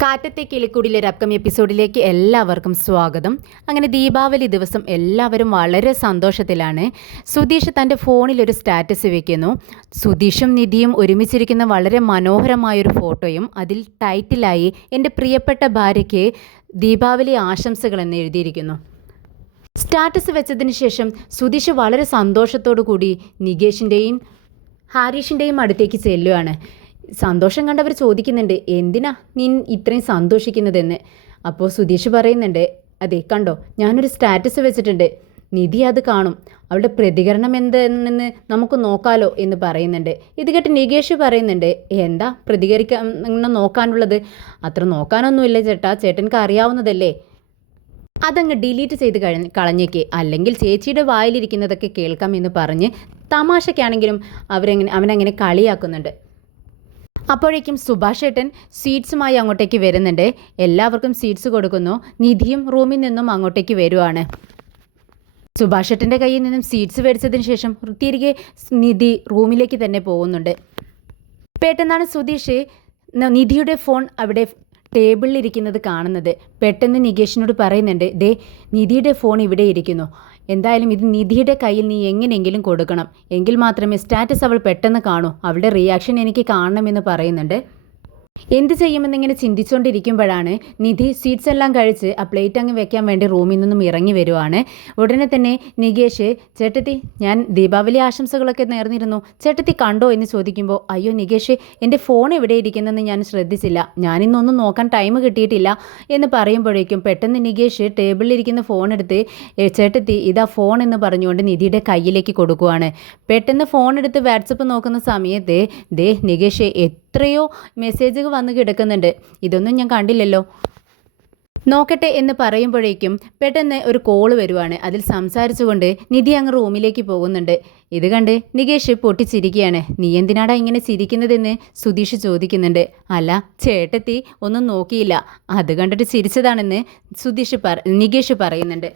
കാറ്റത്തെ കിളിക്കൂടിലെ ഒരു അപ്കമിങ് എപ്പിസോഡിലേക്ക് എല്ലാവർക്കും സ്വാഗതം. അങ്ങനെ ദീപാവലി ദിവസം എല്ലാവരും വളരെ സന്തോഷത്തിലാണ്. സുധീഷ് തൻ്റെ ഫോണിൽ ഒരു സ്റ്റാറ്റസ് വെക്കുന്നു. സുധീഷും നിധിയും ഒരുമിച്ചിരിക്കുന്ന വളരെ മനോഹരമായൊരു ഫോട്ടോയും അതിൽ ടൈറ്റിലായി എൻ്റെ പ്രിയപ്പെട്ട ഭാര്യയ്ക്ക് ദീപാവലി ആശംസകൾ എന്ന് എഴുതിയിരിക്കുന്നു. സ്റ്റാറ്റസ് വെച്ചതിന് ശേഷം സുധീഷ് വളരെ സന്തോഷത്തോടു കൂടി നികേഷിൻ്റെയും ഹാരീഷിൻ്റെയും അടുത്തേക്ക് ചെല്ലുകയാണ്. സന്തോഷം കണ്ടവർ ചോദിക്കുന്നുണ്ട്, എന്തിനാ നീ ഇത്രയും സന്തോഷിക്കുന്നതെന്ന്. അപ്പോൾ സുധീഷ് പറയുന്നുണ്ട്, അതെ കണ്ടോ, ഞാനൊരു സ്റ്റാറ്റസ് വെച്ചിട്ടുണ്ട്, നിധി അത് കാണും, അവളുടെ പ്രതികരണം എന്തെന്ന് നമുക്ക് നോക്കാലോ എന്ന് പറയുന്നുണ്ട്. ഇത് കേട്ട് നികേഷ് പറയുന്നുണ്ട്, എന്താ പ്രതികരിക്കാൻ നോക്കാനുള്ളത്, അത്ര നോക്കാനൊന്നുമില്ല ചേട്ടാ, ചേട്ടൻക്ക് അറിയാവുന്നതല്ലേ, അതങ്ങ് ഡിലീറ്റ് ചെയ്ത് കളഞ്ഞേക്ക്, അല്ലെങ്കിൽ ചേച്ചിയുടെ വായിലിരിക്കുന്നതൊക്കെ കേൾക്കാം എന്ന് പറഞ്ഞ് തമാശയ്ക്കാണെങ്കിലും അവനങ്ങനെ കളിയാക്കുന്നുണ്ട്. അപ്പോഴേക്കും സുഭാഷ് ഏട്ടൻ സ്വീറ്റ്സുമായി അങ്ങോട്ടേക്ക് വരുന്നുണ്ട്. എല്ലാവർക്കും സ്വീറ്റ്സ് കൊടുക്കുന്നു. നിധിയും റൂമിൽ നിന്നും അങ്ങോട്ടേക്ക് വരുവാണ്. സുഭാഷ് ഏട്ടൻ്റെ കയ്യിൽ നിന്നും സ്വീറ്റ്സ് മേടിച്ചതിന് ശേഷം തിരികെ നിധി റൂമിലേക്ക് തന്നെ പോകുന്നുണ്ട്. പെട്ടെന്നാണ് സുധീഷ് നിധിയുടെ ഫോൺ അവിടെ ടേബിളിലിരിക്കുന്നത് കാണുന്നത്. പെട്ടെന്ന് നികേഷിനോട് പറയുന്നുണ്ട്, ദേ നിധിയുടെ ഫോൺ ഇവിടെ ഇരിക്കുന്നു, എന്തായാലും ഇത് നിധിയുടെ കയ്യിൽ നീ എങ്ങനെയെങ്കിലും കൊടുക്കണം, എങ്കിൽ മാത്രമേ സ്റ്റാറ്റസ് അവൾ പെട്ടെന്ന് കാണൂ, അവളുടെ റിയാക്ഷൻ എനിക്ക് കാണണമെന്ന് പറയുന്നുണ്ട്. എന്ത് ചെയ്യുമെന്നിങ്ങനെ ചിന്തിച്ചുകൊണ്ടിരിക്കുമ്പോഴാണ് നിധി സ്വീറ്റ്സ് എല്ലാം കഴിച്ച് ആ പ്ലേറ്റ് അങ്ങ് വെക്കാൻ വേണ്ടി റൂമിൽ നിന്നും ഇറങ്ങി വരുവാണ്. ഉടനെ തന്നെ നികേഷ്, ചേട്ടത്തി ഞാൻ ദീപാവലി ആശംസകളൊക്കെ നേർന്നിരുന്നു, ചേട്ടത്തി കണ്ടോ എന്ന് ചോദിക്കുമ്പോൾ, അയ്യോ നികേഷ്, എൻ്റെ ഫോൺ എവിടെ ഇരിക്കുന്നതെന്ന് ഞാൻ ശ്രദ്ധിച്ചില്ല, ഞാനിന്നൊന്നും നോക്കാൻ ടൈം കിട്ടിയിട്ടില്ല എന്ന് പറയുമ്പോഴേക്കും പെട്ടെന്ന് നികേഷ് ടേബിളിലിരിക്കുന്ന ഫോൺ എടുത്ത്, ചേട്ടത്തി ഇതാ ഫോൺ എന്ന് പറഞ്ഞുകൊണ്ട് നിധിയുടെ കയ്യിലേക്ക് കൊടുക്കുവാണ്. പെട്ടെന്ന് ഫോൺ എടുത്ത് വാട്സപ്പ് നോക്കുന്ന സമയത്ത് ദേ നികേഷ് എത്രയോ മെസ്സേജുകൾ വന്ന് കിടക്കുന്നുണ്ട്, ഇതൊന്നും ഞാൻ കണ്ടില്ലല്ലോ, നോക്കട്ടെ എന്ന് പറയുമ്പോഴേക്കും പെട്ടെന്ന് ഒരു കോള് വരുവാണ്. അതിൽ സംസാരിച്ചുകൊണ്ട് നിധി അങ്ങ് റൂമിലേക്ക് പോകുന്നുണ്ട്. ഇത് കണ്ട് നികേഷ് പൊട്ടിച്ചിരിക്കുകയാണ്. നീ എന്തിനാടാ ഇങ്ങനെ ചിരിക്കുന്നതെന്ന് സുധീഷ് ചോദിക്കുന്നുണ്ട്. അല്ല ചേട്ടത്തി ഒന്നും നോക്കിയില്ല, അത് കണ്ടിട്ട് ചിരിച്ചതാണെന്ന് നികേഷ് പറയുന്നുണ്ട്.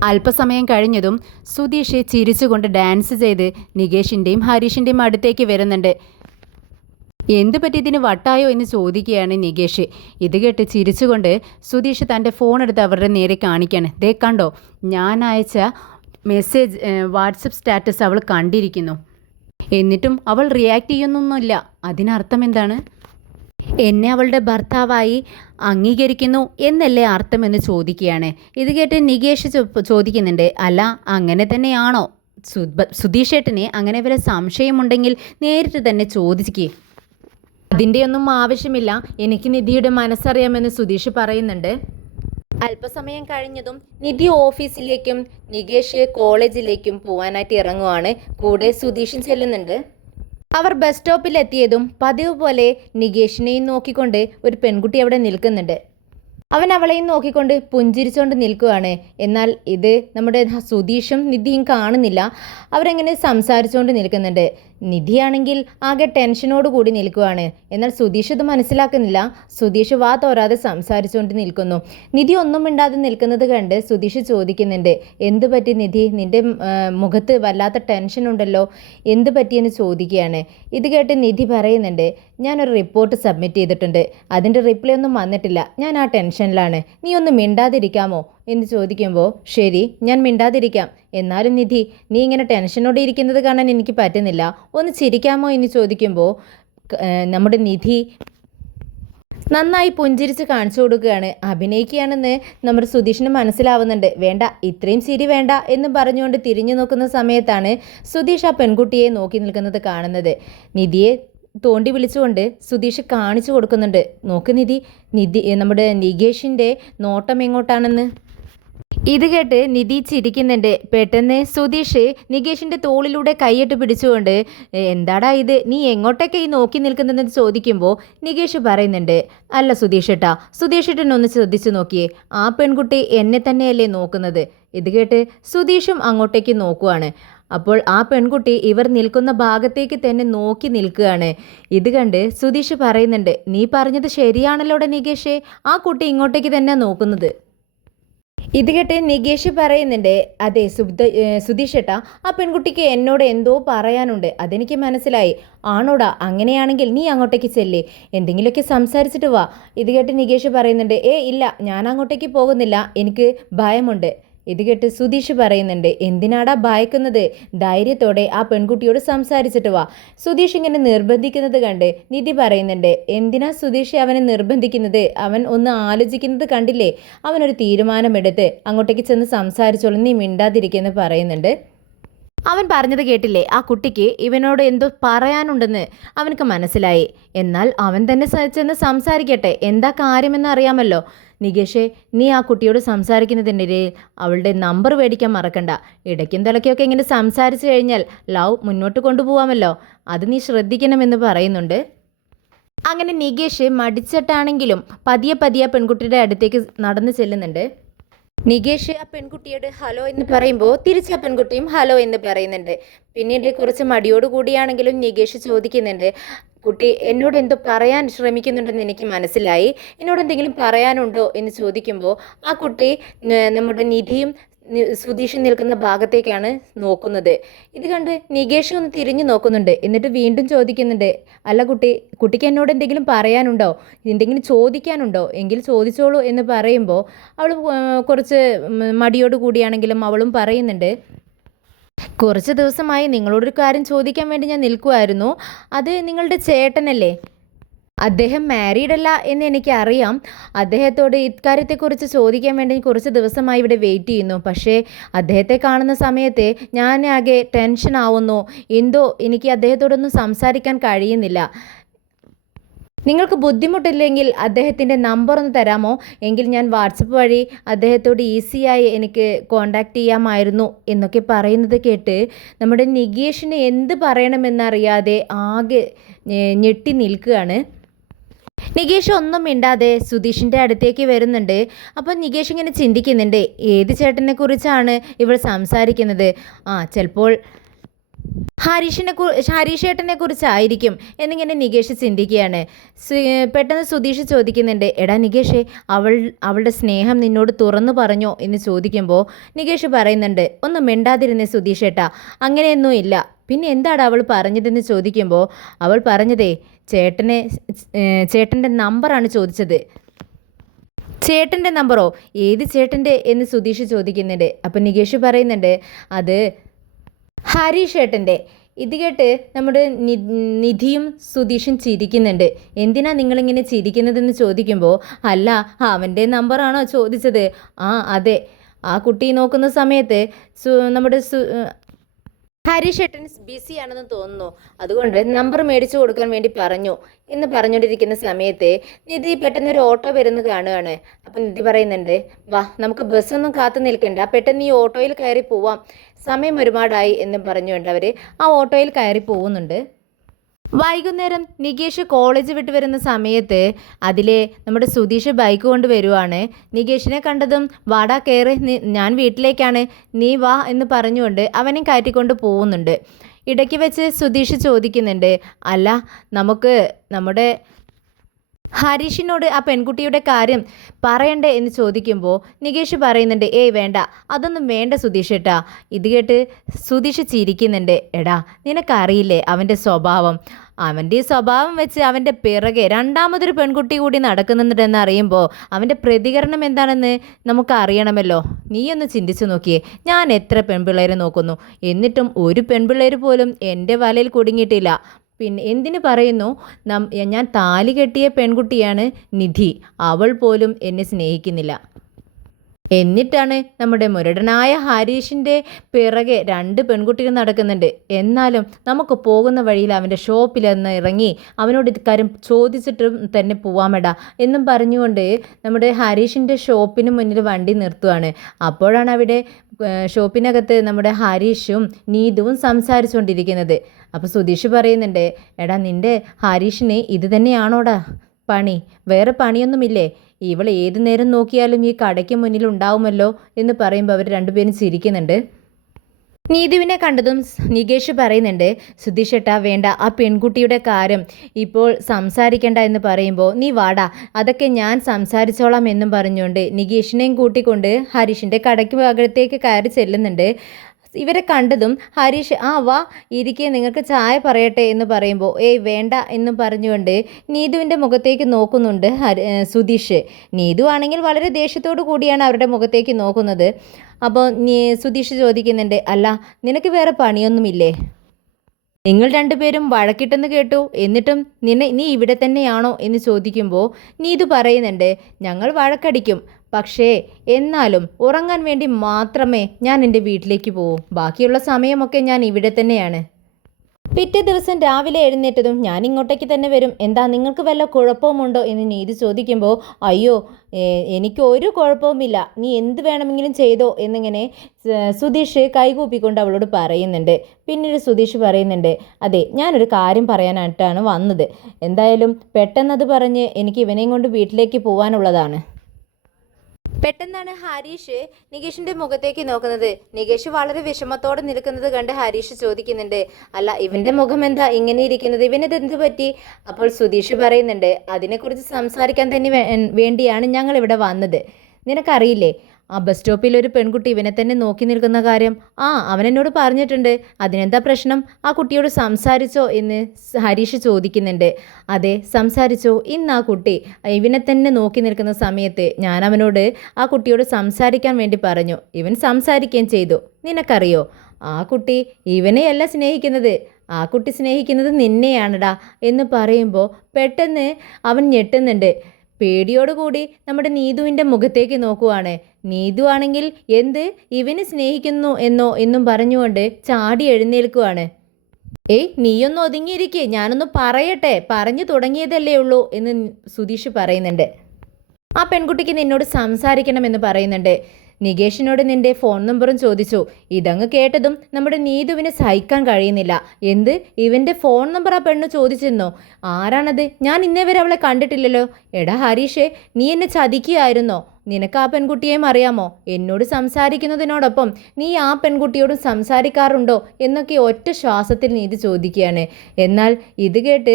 അല്പസമയം കഴിഞ്ഞതും സുധീഷ് ചിരിച്ചുകൊണ്ട് ഡാൻസ് ചെയ്ത് നികേഷിൻ്റെയും ഹരീഷിൻ്റെയും അടുത്തേക്ക് വരുന്നുണ്ട്. എന്ത് പറ്റി, ഇതിന് വട്ടായോ എന്ന് ചോദിക്കുകയാണ് നികേഷ്. ഇത് കേട്ട് ചിരിച്ചുകൊണ്ട് സുധീഷ് തൻ്റെ ഫോൺ എടുത്ത് അവരുടെ നേരെ കാണിക്കുകയാണ്. ദേ കണ്ടോ, ഞാൻ അയച്ച മെസ്സേജ് വാട്സപ്പ് സ്റ്റാറ്റസ് അവൾ കണ്ടിരിക്കുന്നു, എന്നിട്ടും അവൾ റിയാക്ട് ചെയ്യുന്നൊന്നുമില്ല, അതിനർത്ഥം എന്താണ്, എന്നെ അവളുടെ ഭർത്താവായി അംഗീകരിക്കുന്നു എന്നല്ലേ അർത്ഥമെന്ന് ചോദിക്കുകയാണ്. ഇത് കേട്ട് നികേഷ് ചോദിക്കുന്നുണ്ട്, അല്ല അങ്ങനെ തന്നെയാണോ, സുധീഷേട്ടന് അങ്ങനെ വല്ല സംശയമുണ്ടെങ്കിൽ നേരിട്ട് തന്നെ ചോദിക്കുക, അതിൻ്റെയൊന്നും ആവശ്യമില്ല, എനിക്ക് നിധിയുടെ മനസ്സറിയാമെന്ന് സുധീഷ് പറയുന്നുണ്ട്. അല്പസമയം കഴിഞ്ഞതും നിധി ഓഫീസിലേക്കും നികേഷ് കോളേജിലേക്കും പോകാനായിട്ട് ഇറങ്ങുവാണ്. കൂടെ സുധീഷും ചെല്ലുന്നുണ്ട്. അവർ ബസ് സ്റ്റോപ്പിലെത്തിയതും പതിവ് പോലെ നികേഷിനെയും നോക്കിക്കൊണ്ട് ഒരു പെൺകുട്ടി അവിടെ നിൽക്കുന്നുണ്ട്. അവൻ അവളെയും നോക്കിക്കൊണ്ട് പുഞ്ചിരിച്ചുകൊണ്ട് നിൽക്കുകയാണ്. എന്നാൽ ഇത് നമ്മുടെ സുധീഷും നിധിയും കാണുന്നില്ല. അവരെങ്ങനെ സംസാരിച്ചുകൊണ്ട് നിൽക്കുന്നുണ്ട്. നിധിയാണെങ്കിൽ ആകെ ടെൻഷനോട് കൂടി നിൽക്കുകയാണ്. എന്നാൽ സുധീഷ് ഇത് മനസ്സിലാക്കുന്നില്ല. സുധീഷ് വാ തോരാതെ സംസാരിച്ചുകൊണ്ട് നിൽക്കുന്നു. നിധി ഒന്നും മിണ്ടാതെ നിൽക്കുന്നത് കണ്ട് സുധീഷ് ചോദിക്കുന്നുണ്ട്, എന്ത് പറ്റി നിധി, നിൻ്റെ മുഖത്ത് വല്ലാത്ത ടെൻഷൻ ഉണ്ടല്ലോ, എന്ത് പറ്റിയെന്ന് ചോദിക്കുകയാണ്. ഇത് കേട്ട് നിധി പറയുന്നുണ്ട്, ഞാനൊരു റിപ്പോർട്ട് സബ്മിറ്റ് ചെയ്തിട്ടുണ്ട്, അതിൻ്റെ റിപ്ലൈ ഒന്നും വന്നിട്ടില്ല, ഞാൻ ആ ടെൻഷനിലാണ്, നീ ഒന്ന് മിണ്ടാതിരിക്കാമോ എന്ന് ചോദിക്കുമ്പോൾ, ശരി ഞാൻ മിണ്ടാതിരിക്കാം, എന്നാലും നിധി നീ ഇങ്ങനെ ടെൻഷനോടെ ഇരിക്കുന്നത് കാണാൻ എനിക്ക് പറ്റുന്നില്ല, ഒന്ന് ചിരിക്കാമോ എന്ന് ചോദിക്കുമ്പോൾ നമ്മുടെ നിധി നന്നായി പുഞ്ചിരിച്ച് കാണിച്ചു കൊടുക്കുകയാണ്. അഭിനയിക്കുകയാണെന്ന് നമ്മുടെ സുധീഷിന് മനസ്സിലാവുന്നുണ്ട്. വേണ്ട, ഇത്രയും ചിരി വേണ്ട എന്ന് പറഞ്ഞുകൊണ്ട് തിരിഞ്ഞു നോക്കുന്ന സമയത്താണ് സുധീഷ് ആ പെൺകുട്ടിയെ നോക്കി നിൽക്കുന്നത് കാണുന്നത്. നിധിയെ തോണ്ടി വിളിച്ചുകൊണ്ട് സുധീഷ് കാണിച്ചു കൊടുക്കുന്നുണ്ട്, നോക്ക് നിധി, നമ്മുടെ നികേഷിൻ്റെ നോട്ടം എങ്ങോട്ടാണെന്ന്. ഇത് കേട്ട് നിധി ചിരിക്കുന്നുണ്ട്. പെട്ടെന്ന് സുധീഷ് നികേഷിൻ്റെ തോളിലൂടെ കൈയിട്ട് പിടിച്ചുകൊണ്ട്, എന്താടാ ഇത്, നീ എങ്ങോട്ടൊക്കെ ഈ നോക്കി നിൽക്കുന്നതെന്ന് ചോദിക്കുമ്പോൾ നികേഷ് പറയുന്നുണ്ട്, അല്ല സുധീഷേട്ടാ, സുധീഷേട്ടനൊന്ന് ശ്രദ്ധിച്ചു നോക്കിയേ, ആ പെൺകുട്ടി എന്നെ തന്നെയല്ലേ നോക്കുന്നത്. ഇത് കേട്ട് സുധീഷും അങ്ങോട്ടേക്ക് നോക്കുവാണ്. അപ്പോൾ ആ പെൺകുട്ടി ഇവർ നിൽക്കുന്ന ഭാഗത്തേക്ക് തന്നെ നോക്കി നിൽക്കുകയാണ്. ഇത് കണ്ട് സുധീഷ് പറയുന്നുണ്ട്, നീ പറഞ്ഞത് ശരിയാണല്ലോടെ നികേഷേ, ആ കുട്ടി ഇങ്ങോട്ടേക്ക് തന്നെ നോക്കുന്നത്. ഇത് കേട്ട് നികേഷ് പറയുന്നുണ്ട്, അതെ സുധീഷേട്ടാ, ആ പെൺകുട്ടിക്ക് എന്നോട് എന്തോ പറയാനുണ്ട്, അതെനിക്ക് മനസ്സിലായി. ആണോടാ? അങ്ങനെയാണെങ്കിൽ നീ അങ്ങോട്ടേക്ക് ചെല്ലേ, എന്തെങ്കിലുമൊക്കെ സംസാരിച്ചിട്ട് വാ. ഇത് കേട്ട് നികേഷ് പറയുന്നുണ്ട്, ഇല്ല, ഞാൻ അങ്ങോട്ടേക്ക് പോകുന്നില്ല, എനിക്ക് ഭയമുണ്ട്. ഇത് കേട്ട് സുധീഷ് പറയുന്നുണ്ട്, എന്തിനാടാ ഭയക്കുന്നത്? ധൈര്യത്തോടെ ആ പെൺകുട്ടിയോട് സംസാരിച്ചിട്ട് വാ. സുധീഷ് ഇങ്ങനെ നിർബന്ധിക്കുന്നത് കണ്ട് നിധി പറയുന്നുണ്ട്, എന്തിനാ സുധീഷ് അവനെ നിർബന്ധിക്കുന്നത്? അവൻ ഒന്ന് ആലോചിക്കുന്നത് കണ്ടില്ലേ? അവനൊരു തീരുമാനമെടുത്ത് അങ്ങോട്ടേക്ക് ചെന്ന് സംസാരിച്ചോളൂ, നീ മിണ്ടാതിരിക്കുമെന്ന് പറയുന്നുണ്ട്. അവൻ പറഞ്ഞത് കേട്ടില്ലേ? ആ കുട്ടിക്ക് ഇവനോട് എന്തോ പറയാനുണ്ടെന്ന് അവനക്ക് മനസ്സിലായി. എന്നാൽ അവൻ തന്നെ ചെന്ന് സംസാരിക്കട്ടെ, എന്താ കാര്യമെന്ന് അറിയാമല്ലോ. നികേഷേ, നീ ആ കുട്ടിയോട് സംസാരിക്കുന്നതിനിടയിൽ അവളുടെ നമ്പർ മേടിക്കാൻ മറക്കണ്ട. ഇടയ്ക്കും തലയ്ക്കൊക്കെ ഇങ്ങനെ സംസാരിച്ചു കഴിഞ്ഞാൽ ലവ് മുന്നോട്ട് കൊണ്ടുപോകാമല്ലോ, അത് നീ ശ്രദ്ധിക്കണമെന്ന് പറയുന്നുണ്ട്. അങ്ങനെ നികേഷ് മടിച്ചിട്ടാണെങ്കിലും പതിയെ പതിയെ പെൺകുട്ടിയുടെ അടുത്തേക്ക് നടന്നു ചെല്ലുന്നുണ്ട്. നികേഷ് ആ പെൺകുട്ടിയോട് ഹലോ എന്ന് പറയുമ്പോൾ തിരിച്ച് ആ പെൺകുട്ടിയും ഹലോ എന്ന് പറയുന്നുണ്ട്. പിന്നീട് കുറച്ച് മടിയോട് കൂടിയാണെങ്കിലും നികേഷ് ചോദിക്കുന്നുണ്ട്, കുട്ടി എന്നോട് എന്തോ പറയാൻ ശ്രമിക്കുന്നുണ്ടെന്ന് എനിക്ക് മനസ്സിലായി, എന്നോട് എന്തെങ്കിലും പറയാനുണ്ടോ എന്ന് ചോദിക്കുമ്പോൾ ആ കുട്ടി നമ്മുടെ നിധിയും സുധീഷ് നിൽക്കുന്ന ഭാഗത്തേക്കാണ് നോക്കുന്നത്. ഇത് കണ്ട് നികേഷ് ഒന്ന് തിരിഞ്ഞു നോക്കുന്നുണ്ട്. എന്നിട്ട് വീണ്ടും ചോദിക്കുന്നുണ്ട്, അല്ല കുട്ടിക്ക് എന്നോട് എന്തെങ്കിലും പറയാനുണ്ടോ, എന്തെങ്കിലും ചോദിക്കാനുണ്ടോ? എങ്കിൽ ചോദിച്ചോളൂ എന്ന് പറയുമ്പോൾ അവൾ കുറച്ച് മടിയോട് കൂടിയാണെങ്കിലും അവളും പറയുന്നുണ്ട്, കുറച്ച് ദിവസമായി നിങ്ങളോടൊരു കാര്യം ചോദിക്കാൻ വേണ്ടി ഞാൻ നിൽക്കുമായിരുന്നു. അത് നിങ്ങളുടെ ചേട്ടനല്ലേ? അദ്ദേഹം മാരീഡ് അല്ല എന്ന് എനിക്കറിയാം. അദ്ദേഹത്തോട് ഇക്കാര്യത്തെക്കുറിച്ച് ചോദിക്കാൻ വേണ്ടി കുറച്ച് ദിവസമായി ഇവിടെ വെയിറ്റ് ചെയ്യുന്നു. പക്ഷേ അദ്ദേഹത്തെ കാണുന്ന സമയത്ത് ഞാൻ ആകെ ടെൻഷൻ ആവുന്നു. എന്തോ എനിക്ക് അദ്ദേഹത്തോടൊന്നും സംസാരിക്കാൻ കഴിയുന്നില്ല. നിങ്ങൾക്ക് ബുദ്ധിമുട്ടില്ലെങ്കിൽ അദ്ദേഹത്തിൻ്റെ നമ്പർ ഒന്ന് തരാമോ? എങ്കിൽ ഞാൻ വാട്സപ്പ് വഴി അദ്ദേഹത്തോട് ഈസിയായി എനിക്ക് കോണ്ടാക്ട് ചെയ്യാമായിരുന്നു എന്നൊക്കെ പറയുന്നത് കേട്ട് നമ്മുടെ നികേഷിന് എന്ത് പറയണമെന്നറിയാതെ ആകെ ഞെട്ടി നിൽക്കുകയാണ്. നികേഷ് ഒന്നും മിണ്ടാതെ സുധീഷിൻ്റെ അടുത്തേക്ക് വരുന്നുണ്ട്. അപ്പോൾ നികേഷ് ഇങ്ങനെ ചിന്തിക്കുന്നുണ്ട്, ഏത് ചേട്ടനെ കുറിച്ചാണ് ഇവൾ സംസാരിക്കുന്നത്? ചിലപ്പോൾ ഹരീഷേട്ടനെ കുറിച്ചായിരിക്കും എന്നിങ്ങനെ നികേഷ് ചിന്തിക്കുകയാണ്. പെട്ടെന്ന് സുധീഷ് ചോദിക്കുന്നുണ്ട്, എടാ നികേഷേ, അവളുടെ സ്നേഹം നിന്നോട് തുറന്നു പറഞ്ഞോ എന്ന് ചോദിക്കുമ്പോൾ നികേഷ് പറയുന്നുണ്ട്, ഒന്നും മിണ്ടാതിരുന്നേ സുധീഷേട്ടാ, അങ്ങനെയൊന്നും ഇല്ല. പിന്നെ എന്താണ് അവൾ പറഞ്ഞതെന്ന് ചോദിക്കുമ്പോൾ അവൾ പറഞ്ഞതേ ചേട്ടൻ്റെ നമ്പറാണ് ചോദിച്ചത്. ചേട്ടൻ്റെ നമ്പറോ? ഏത് ചേട്ടൻ്റെ എന്ന് സുധീഷ് ചോദിക്കുന്നുണ്ട്. അപ്പം നികേഷ് പറയുന്നുണ്ട്, അത് ഹരീഷ് ഏട്ടൻ്റെ. ഇത് കേട്ട് നമ്മുടെ നിധിയും സുധീഷും ചിരിക്കുന്നുണ്ട്. എന്തിനാ നിങ്ങളിങ്ങനെ ചിരിക്കുന്നതെന്ന് ചോദിക്കുമ്പോൾ, അല്ല, അവൻ്റെ നമ്പറാണോ ചോദിച്ചത്? അതെ. ആ കുട്ടി നോക്കുന്ന സമയത്ത് നമ്മുടെ ഹരീഷ് ഏട്ടൻ ബിസിയാണെന്ന് തോന്നുന്നു, അതുകൊണ്ട് നമ്പർ മേടിച്ചു കൊടുക്കാൻ വേണ്ടി പറഞ്ഞു എന്ന് പറഞ്ഞുകൊണ്ടിരിക്കുന്ന സമയത്ത് നിധി പെട്ടെന്ന് ഒരു ഓട്ടോ വരുന്നത് കാണുകയാണ്. അപ്പം നിധി പറയുന്നുണ്ട്, വാ, നമുക്ക് ബസ്സൊന്നും കാത്തു നിൽക്കണ്ട, പെട്ടെന്ന് ഈ ഓട്ടോയിൽ കയറി പോവാം, സമയം ഒരുപാടായി എന്നും പറഞ്ഞുകൊണ്ട് അവർ ആ ഓട്ടോയിൽ കയറി പോകുന്നുണ്ട്. വൈകുന്നേരം നികേഷ് കോളേജ് വിട്ട് വരുന്ന സമയത്ത് അതിലെ നമ്മുടെ സുധീഷ് ബൈക്ക് കൊണ്ട് വരുവാണ്. നികേഷിനെ കണ്ടതും വാടാ കയറി, ഞാൻ വീട്ടിലേക്കാണ്, നീ വാ എന്ന് പറഞ്ഞുകൊണ്ട് അവനെ കയറ്റിക്കൊണ്ട് പോകുന്നുണ്ട്. ഇടയ്ക്ക് വെച്ച് സുധീഷ് ചോദിക്കുന്നുണ്ട്, അല്ല, നമുക്ക് നമ്മുടെ ഹരീഷിനോട് ആ പെൺകുട്ടിയുടെ കാര്യം പറയണ്ടേ എന്ന് ചോദിക്കുമ്പോൾ നികേഷ് പറയുന്നുണ്ട്, വേണ്ട, അതൊന്നും വേണ്ട സുധീഷേട്ടാ. ഇത് കേട്ട് സുധീഷ് ചിരിക്കുന്നുണ്ട്. എടാ, നിനക്കറിയില്ലേ അവൻ്റെ സ്വഭാവം? അവൻ്റെ സ്വഭാവം വെച്ച് അവൻ്റെ പിറകെ രണ്ടാമതൊരു പെൺകുട്ടി കൂടി നടക്കുന്നുണ്ടെന്ന് അറിയുമ്പോൾ അവൻ്റെ പ്രതികരണം എന്താണെന്ന് നമുക്ക് അറിയണമല്ലോ. നീയൊന്ന് ചിന്തിച്ചു നോക്കിയേ, ഞാൻ എത്ര പെൺപിള്ളേരെ നോക്കുന്നു, എന്നിട്ടും ഒരു പെൺപിള്ളേർ പോലും എൻ്റെ വലയിൽ കുടുങ്ങിയിട്ടില്ല. പിന്നെ എന്തിനു പറയുന്നു, ഞാൻ താലി കെട്ടിയ പെൺകുട്ടിയാണ് നിധി, അവൾ പോലും എന്നെ സ്നേഹിക്കുന്നില്ല. എന്നിട്ടാണ് നമ്മുടെ മുരടനായ ഹരീഷിൻ്റെ പിറകെ 2 പെൺകുട്ടികൾ നടക്കുന്നുണ്ട്. എന്നാലും നമുക്ക് പോകുന്ന വഴിയിൽ അവൻ്റെ ഷോപ്പിലൊന്ന് ഇറങ്ങി അവനോട് ഇക്കാര്യം ചോദിച്ചിട്ടും തന്നെ പോവാമെടാ എന്നും പറഞ്ഞുകൊണ്ട് നമ്മുടെ ഹരീഷിൻ്റെ ഷോപ്പിന് മുന്നിൽ വണ്ടി നിർത്തുകയാണ്. അപ്പോഴാണ് അവിടെ ഷോപ്പിനകത്ത് നമ്മുടെ ഹരീഷും നീതുവും സംസാരിച്ചുകൊണ്ടിരിക്കുന്നത്. അപ്പോൾ സുധീഷ് പറയുന്നുണ്ട്, എടാ, നിൻ്റെ ഹരീഷിന് ഇത് തന്നെയാണോടാ പണി? വേറെ പണിയൊന്നുമില്ലേ? ഇവൾ ഏതു നേരം നോക്കിയാലും ഈ കടയ്ക്ക് മുന്നിൽ ഉണ്ടാവുമല്ലോ എന്ന് പറയുമ്പോൾ അവർ രണ്ടുപേരും ചിരിക്കുന്നുണ്ട്. നീതുവിനെ കണ്ടതും നികേഷ് പറയുന്നുണ്ട്, സുധീഷേട്ടാ വേണ്ട, ആ പെൺകുട്ടിയുടെ കാര്യം ഇപ്പോൾ സംസാരിക്കണ്ട എന്ന് പറയുമ്പോൾ നീ വാടാ, അതൊക്കെ ഞാൻ സംസാരിച്ചോളാം എന്നും പറഞ്ഞുകൊണ്ട് നികേഷിനെയും കൂട്ടിക്കൊണ്ട് ഹരീഷിൻ്റെ കടയ്ക്ക് അകത്തേക്ക് കയറി ചെല്ലുന്നുണ്ട്. ഇവരെ കണ്ടതും ഹരീഷ് ആ വാ ഇരിക്കെ, നിങ്ങൾക്ക് ചായ പറയട്ടെ എന്ന് പറയുമ്പോൾ ഏയ് വേണ്ട എന്ന് പറഞ്ഞുകൊണ്ട് നീതുവിൻ്റെ മുഖത്തേക്ക് നോക്കുന്നുണ്ട് സുധീഷ്. നീതു ആണെങ്കിൽ വളരെ ദേഷ്യത്തോടു കൂടിയാണ് അവരുടെ മുഖത്തേക്ക് നോക്കുന്നത്. അപ്പോൾ സുധീഷ് ചോദിക്കുന്നുണ്ട്, അല്ല നിനക്ക് വേറെ പണിയൊന്നുമില്ലേ? നിങ്ങൾ രണ്ടുപേരും വഴക്കിട്ടെന്ന് കേട്ടു, എന്നിട്ടും നീ ഇവിടെ തന്നെയാണോ എന്ന് ചോദിക്കുമ്പോൾ നീതു പറയുന്നുണ്ട്, ഞങ്ങൾ വഴക്കടിക്കും, പക്ഷേ എന്നാലും ഉറങ്ങാൻ വേണ്ടി മാത്രമേ ഞാൻ എൻ്റെ വീട്ടിലേക്ക് പോകൂ, ബാക്കിയുള്ള സമയമൊക്കെ ഞാൻ ഇവിടെ തന്നെയാണ്. പിറ്റേ ദിവസം രാവിലെ എഴുന്നേറ്റതും ഞാൻ ഇങ്ങോട്ടേക്ക് തന്നെ വരും, എന്താ നിങ്ങൾക്ക് വല്ല കുഴപ്പവുമുണ്ടോ എന്ന് നീതി ചോദിക്കുമ്പോൾ അയ്യോ എനിക്ക് ഒരു കുഴപ്പവുമില്ല, നീ എന്ത് വേണമെങ്കിലും ചെയ്തോ എന്നിങ്ങനെ സുധീഷ് കൈകൂപ്പിക്കൊണ്ട് അവളോട് പറയുന്നുണ്ട്. പിന്നീട് സുധീഷ് പറയുന്നുണ്ട്, അതെ ഞാനൊരു കാര്യം പറയാനായിട്ടാണ് വന്നത്, എന്തായാലും പെട്ടെന്നത് പറഞ്ഞ് എനിക്ക് ഇവനെയും കൊണ്ട് വീട്ടിലേക്ക് പോകാനുള്ളതാണ്. പെട്ടെന്നാണ് ഹരീഷ് നികേഷിന്റെ മുഖത്തേക്ക് നോക്കുന്നത്. നികേഷ് വളരെ വിഷമത്തോടെ നിൽക്കുന്നത് കണ്ട് ഹരീഷ് ചോദിക്കുന്നുണ്ട്, അല്ല ഇവന്റെ മുഖം എന്താ ഇങ്ങനെ ഇരിക്കുന്നത്, ഇവനത് എന്ത് പറ്റി? അപ്പോൾ സുധീഷ് പറയുന്നുണ്ട്, അതിനെക്കുറിച്ച് സംസാരിക്കാൻ തന്നെ വേണ്ടിയാണ് ഞങ്ങൾ ഇവിടെ വന്നത്. നിനക്കറിയില്ലേ ആ ബസ് സ്റ്റോപ്പിൽ ഒരു പെൺകുട്ടി ഇവനെ തന്നെ നോക്കി നിൽക്കുന്ന കാര്യം? അവൻ എന്നോട് പറഞ്ഞിട്ടുണ്ട്, അതിനെന്താ പ്രശ്നം? ആ കുട്ടിയോട് സംസാരിച്ചോ എന്ന് ഹരീഷ് ചോദിക്കുന്നുണ്ട്. അതെ സംസാരിച്ചോ. ഇന്ന് ആ കുട്ടി ഇവനെ തന്നെ നോക്കി നിൽക്കുന്ന സമയത്ത് ഞാൻ അവനോട് ആ കുട്ടിയോട് സംസാരിക്കാൻ വേണ്ടി പറഞ്ഞു, ഇവൻ സംസാരിക്കുകയും ചെയ്തു. നിനക്കറിയോ ആ കുട്ടി ഇവനെയല്ല സ്നേഹിക്കുന്നത്, ആ കുട്ടി സ്നേഹിക്കുന്നത് നിന്നെയാണടാ എന്ന് പറയുമ്പോൾ പെട്ടെന്ന് അവൻ ഞെട്ടുന്നുണ്ട്. പേടിയോടുകൂടി നമ്മുടെ നീതുവിൻ്റെ മുഖത്തേക്ക് നോക്കുവാണ്. നീതു ആണെങ്കിൽ എന്ത് ഇവന് സ്നേഹിക്കുന്നു എന്നും പറഞ്ഞുകൊണ്ട് ചാടി എഴുന്നേൽക്കുവാണ്. നീയൊന്ന് ഒതുങ്ങിയിരിക്കേ, ഞാനൊന്ന് പറയട്ടെ, പറഞ്ഞു തുടങ്ങിയതല്ലേ ഉള്ളൂ എന്ന് സുധീഷ് പറയുന്നുണ്ട്. ആ പെൺകുട്ടിക്ക് നിന്നോട് സംസാരിക്കണമെന്ന് പറയുന്നുണ്ട്. നികേഷിനോട് നിന്റെ ഫോൺ നമ്പറും ചോദിച്ചു. ഇതങ്ങ് കേട്ടതും നമ്മുടെ നീതുവിന് സഹിക്കാൻ കഴിയുന്നില്ല. എന്ത് ഇവൻ്റെ ഫോൺ നമ്പർ ആ പെണ്ണ് ചോദിച്ചെന്നോ? ആരാണത്? ഞാൻ ഇന്നേ വരെ അവളെ കണ്ടിട്ടില്ലല്ലോ. എടാ ഹരീഷേ, നീ എന്നെ ചതിക്കുകയായിരുന്നോ? നിനക്ക് ആ പെൺകുട്ടിയെയും അറിയാമോ? എന്നോട് സംസാരിക്കുന്നതിനോടൊപ്പം നീ ആ പെൺകുട്ടിയോടും സംസാരിക്കാറുണ്ടോ എന്നൊക്കെ ഒറ്റ ശ്വാസത്തിൽ നീതി ചോദിക്കുകയാണ്. എന്നാൽ ഇത് കേട്ട്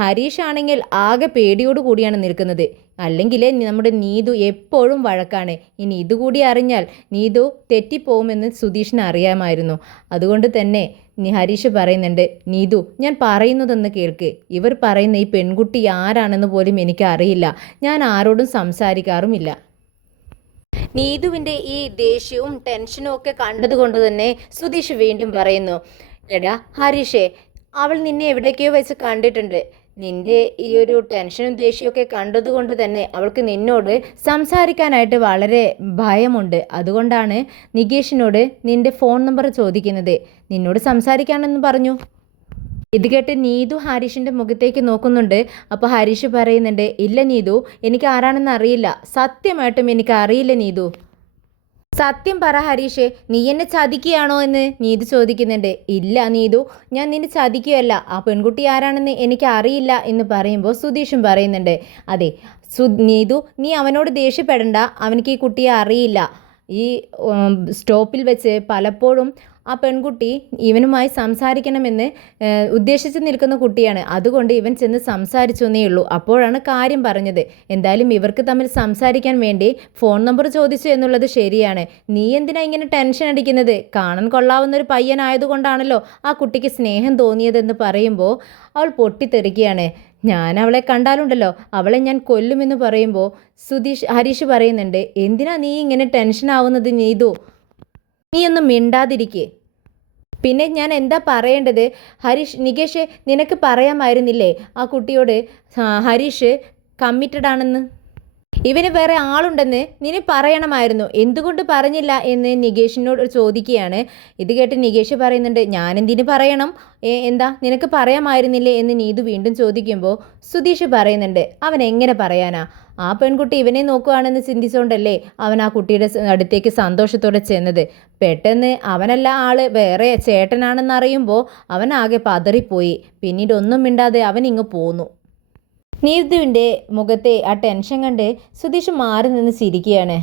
ഹരീഷ് ആണെങ്കിൽ ആകെ പേടിയോട് കൂടിയാണ് നിൽക്കുന്നത്. അല്ലെങ്കിൽ നമ്മുടെ നീതു എപ്പോഴും വഴക്കാണ്. ഇനി ഇതുകൂടി അറിഞ്ഞാൽ നീതു തെറ്റിപ്പോകുമെന്ന് സുധീഷിന് അറിയാമായിരുന്നു. അതുകൊണ്ട് തന്നെ ഹരീഷ് പറയുന്നുണ്ട്, നീതു ഞാൻ പറയുന്നതെന്ന് കേൾക്ക്. ഇവർ പറയുന്ന ഈ പെൺകുട്ടി ആരാണെന്ന് പോലും എനിക്ക് അറിയില്ല. ഞാൻ ആരോടും സംസാരിക്കാറുമില്ല. നീതുവിൻ്റെ ഈ ദേഷ്യവും ടെൻഷനും ഒക്കെ കണ്ടതുകൊണ്ട് തന്നെ സുധീഷ് വീണ്ടും പറയുന്നു, എടാ ഹരീഷേ, അവൾ നിന്നെ എവിടേക്കോ വെച്ച് കണ്ടിട്ടുണ്ട്. നിന്റെ ഈ ഒരു ടെൻഷനും ദേഷ്യമൊക്കെ കണ്ടതുകൊണ്ട് തന്നെ അവൾക്ക് നിന്നോട് സംസാരിക്കാനായിട്ട് വളരെ ഭയമുണ്ട്. അതുകൊണ്ടാണ് നികേഷിനോട് നിന്റെ ഫോൺ നമ്പർ ചോദിക്കുന്നത്. നിന്നോട് സംസാരിക്കാനെന്ന് പറഞ്ഞു. ഇത് കേട്ട് നീതു ഹരീഷിൻ്റെ മുഖത്തേക്ക് നോക്കുന്നുണ്ട്. അപ്പോൾ ഹരീഷ് പറയുന്നുണ്ട്, ഇല്ല നീതു, എനിക്ക് ആരാണെന്ന് അറിയില്ല, സത്യമായിട്ടും എനിക്ക് അറിയില്ല നീതു. സത്യം പറ ഹരീഷേ, നീ എന്നെ ചതിക്കുകയാണോ എന്ന് നീതു ചോദിക്കുന്നുണ്ട്. ഇല്ല നീതു, ഞാൻ നിന്നെ ചതിക്കുകയല്ല, ആ പെൺകുട്ടി ആരാണെന്ന് എനിക്ക് അറിയില്ല എന്ന് പറയുമ്പോൾ സുധീഷും പറയുന്നുണ്ട്, അതെ നീതു, നീ അവനോട് ദേഷ്യപ്പെടണ്ട, അവനിക്ക് ഈ കുട്ടിയെ അറിയില്ല. ഈ സ്റ്റോപ്പിൽ വെച്ച് പലപ്പോഴും ആ പെൺകുട്ടി ഇവനുമായി സംസാരിക്കണമെന്ന് ഉദ്ദേശിച്ച് നിൽക്കുന്ന കുട്ടിയാണ്. അതുകൊണ്ട് ഇവൻ ചെന്ന് സംസാരിച്ചു എന്നേ ഉള്ളൂ. അപ്പോഴാണ് കാര്യം പറഞ്ഞത്. എന്തായാലും ഇവർക്ക് തമ്മിൽ സംസാരിക്കാൻ വേണ്ടി ഫോൺ നമ്പർ ചോദിച്ചു എന്നുള്ളത് ശരിയാണ്. നീ എന്തിനാ ഇങ്ങനെ ടെൻഷൻ അടിക്കുന്നത്? കാണാൻ കൊള്ളാവുന്നൊരു പയ്യനായതുകൊണ്ടാണല്ലോ ആ കുട്ടിക്ക് സ്നേഹം തോന്നിയതെന്ന് പറയുമ്പോൾ അവൾ പൊട്ടിത്തെറിക്കുകയാണ്. ഞാൻ അവളെ കണ്ടാലുണ്ടല്ലോ, അവളെ ഞാൻ കൊല്ലുമെന്ന് പറയുമ്പോൾ ഹരീഷ് പറയുന്നുണ്ട്, എന്തിനാ നീ ഇങ്ങനെ ടെൻഷൻ ആവുന്നത് നീതു? നീയൊന്നും മിണ്ടാതിരിക്കേ. പിന്നെ ഞാൻ എന്താ പറയേണ്ടത്? നികേഷ് നിനക്ക് പറയാമായിരുന്നില്ലേ ആ കുട്ടിയോട് ഹരീഷ് കമ്മിറ്റഡ് ആണെന്ന്? ഇവന് വേറെ ആളുണ്ടെന്ന് നിന്നെ പറയണമായിരുന്നു, എന്തുകൊണ്ട് പറഞ്ഞില്ല എന്ന് നികേഷിനോട് ചോദിക്കുകയാണ്. ഇത് കേട്ട് നികേഷ് പറയുന്നുണ്ട്, ഞാനെന്തിന് പറയണം, എന്താ നിനക്ക് പറയാമായിരുന്നില്ലേ എന്ന് നീതു വീണ്ടും ചോദിക്കുമ്പോൾ സുധീഷ് പറയുന്നുണ്ട്, അവൻ എങ്ങനെ പറയാനാ? ആ പെൺകുട്ടി ഇവനെ നോക്കുകയാണെന്ന് ചിന്തിച്ചുകൊണ്ടല്ലേ അവൻ ആ കുട്ടിയുടെ അടുത്തേക്ക് സന്തോഷത്തോടെ ചെന്നത്. പെട്ടെന്ന് അവനല്ല ആള് വേറെ ചേട്ടനാണെന്നറിയുമ്പോൾ അവൻ ആകെ പതറിപ്പോയി. പിന്നീട് ഒന്നും മിണ്ടാതെ അവൻ ഇങ്ങ് പോന്നു. നീതുവിൻ്റെ മുഖത്തെ ആ ടെൻഷൻ കണ്ട് സുധീഷ് മാറി നിന്ന് ചിരിക്കുകയാണ്.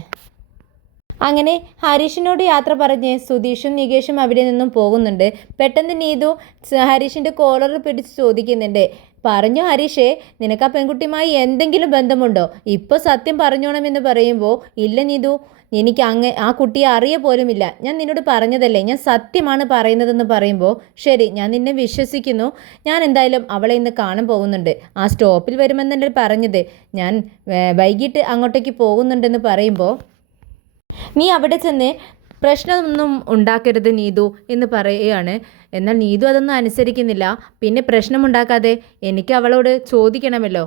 അങ്ങനെ ഹരീഷിനോട് യാത്ര പറഞ്ഞ് സുധീഷും നികേഷും അവിടെ നിന്നും പോകുന്നുണ്ട്. പെട്ടെന്ന് നീതു ഹരീഷിൻ്റെ കോളർ പിടിച്ച് ചോദിക്കുന്നുണ്ട്, പറഞ്ഞു ഹരീഷേ, നിനക്ക് ആ പെൺകുട്ടിയുമായി എന്തെങ്കിലും ബന്ധമുണ്ടോ? ഇപ്പോൾ സത്യം പറഞ്ഞോണമെന്ന് പറയുമ്പോൾ, ഇല്ല നീതു, എനിക്ക് ആ കുട്ടിയെ അറിയ പോലുമില്ല. ഞാൻ നിന്നോട് പറഞ്ഞതല്ലേ, ഞാൻ സത്യമാണ് പറയുന്നതെന്ന് പറയുമ്പോൾ, ശരി, ഞാൻ നിന്നെ വിശ്വസിക്കുന്നു. ഞാൻ എന്തായാലും അവളെ ഇന്ന് കാണാൻ പോകുന്നുണ്ട്. ആ സ്റ്റോപ്പിൽ വരുമെന്നല്ലേ പറഞ്ഞത്. ഞാൻ വൈകിട്ട് അങ്ങോട്ടേക്ക് പോകുന്നുണ്ടെന്ന് പറയുമ്പോൾ, നീ അവിടെ ചെന്ന് പ്രശ്നമൊന്നും ഉണ്ടാക്കരുത് നീതു എന്ന് പറയുകയാണ്. എന്നാൽ നീതു അതൊന്നും അനുസരിക്കുന്നില്ല. പിന്നെ പ്രശ്നമുണ്ടാക്കാതെ എനിക്ക് അവളോട് ചോദിക്കണമല്ലോ,